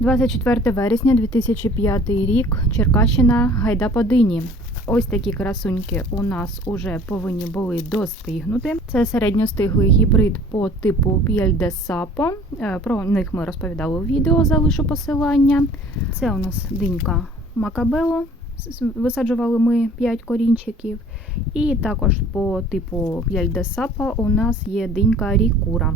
24 вересня 2005 рік, Черкащина, Гайда по. Ось такі красуньки у нас уже повинні були достигнути. Це середньостиглий гібрид по типу де Сапо. Е, Про них ми розповідали у відео, залишу посилання. Це у нас динька Макабело. Висаджували ми 5 корінчиків. І також по типу де Сапо у нас є динька Рікура.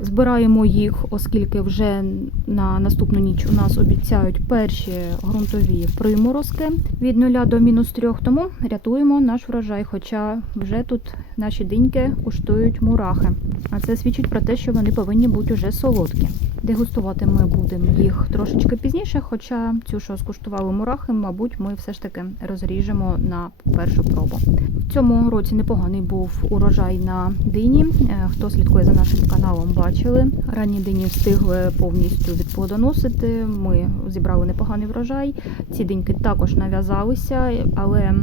Збираємо їх, оскільки вже на наступну ніч у нас обіцяють перші ґрунтові приморозки від 0 до мінус 3, тому рятуємо наш врожай. Хоча вже тут наші диньки куштують мурахи. А це свідчить про те, що вони повинні бути вже солодкі. Дегустувати ми будемо їх трошечки пізніше, хоча цю, що скуштували мурахи, мабуть, ми все ж таки розріжемо на першу пробу. В цьому році непоганий був урожай на дині. Е, Хто слідкує за нашим каналом, бачили. Ранні дині встигли повністю відплодоносити. Ми зібрали непоганий врожай. Ці диньки також нав'язалися, але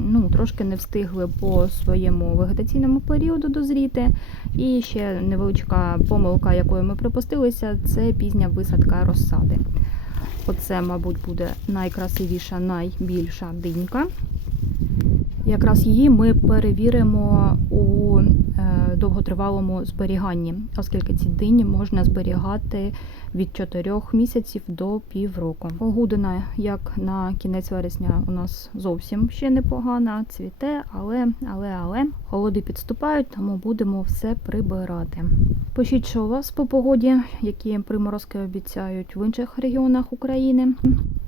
ну, трошки не встигли по своєму вегетаційному періоду дозріти. І ще невеличка помилка, якою ми припустилися, це пізня висадка розсади. Оце, мабуть, буде найкрасивіша, найбільша динька. Якраз її ми перевіримо у довготривалому зберіганні, оскільки ці дині можна зберігати від 4 місяців до півроку. Погодина, як на кінець вересня, у нас зовсім ще непогана, цвіте, але, але, але холоди підступають, тому будемо все прибирати. Пишіть, що у вас по погоді, які приморозки обіцяють в інших регіонах України.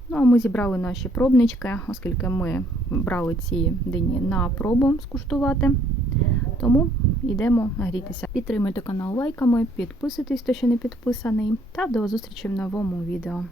Ну, а ми зібрали наші пробнички, оскільки ми брали ці дині на пробу скуштувати. Тому йдемо грітися. Підтримуйте канал лайками, підписуйтесь, хто ще не підписаний, та до зустрічі в новому відео.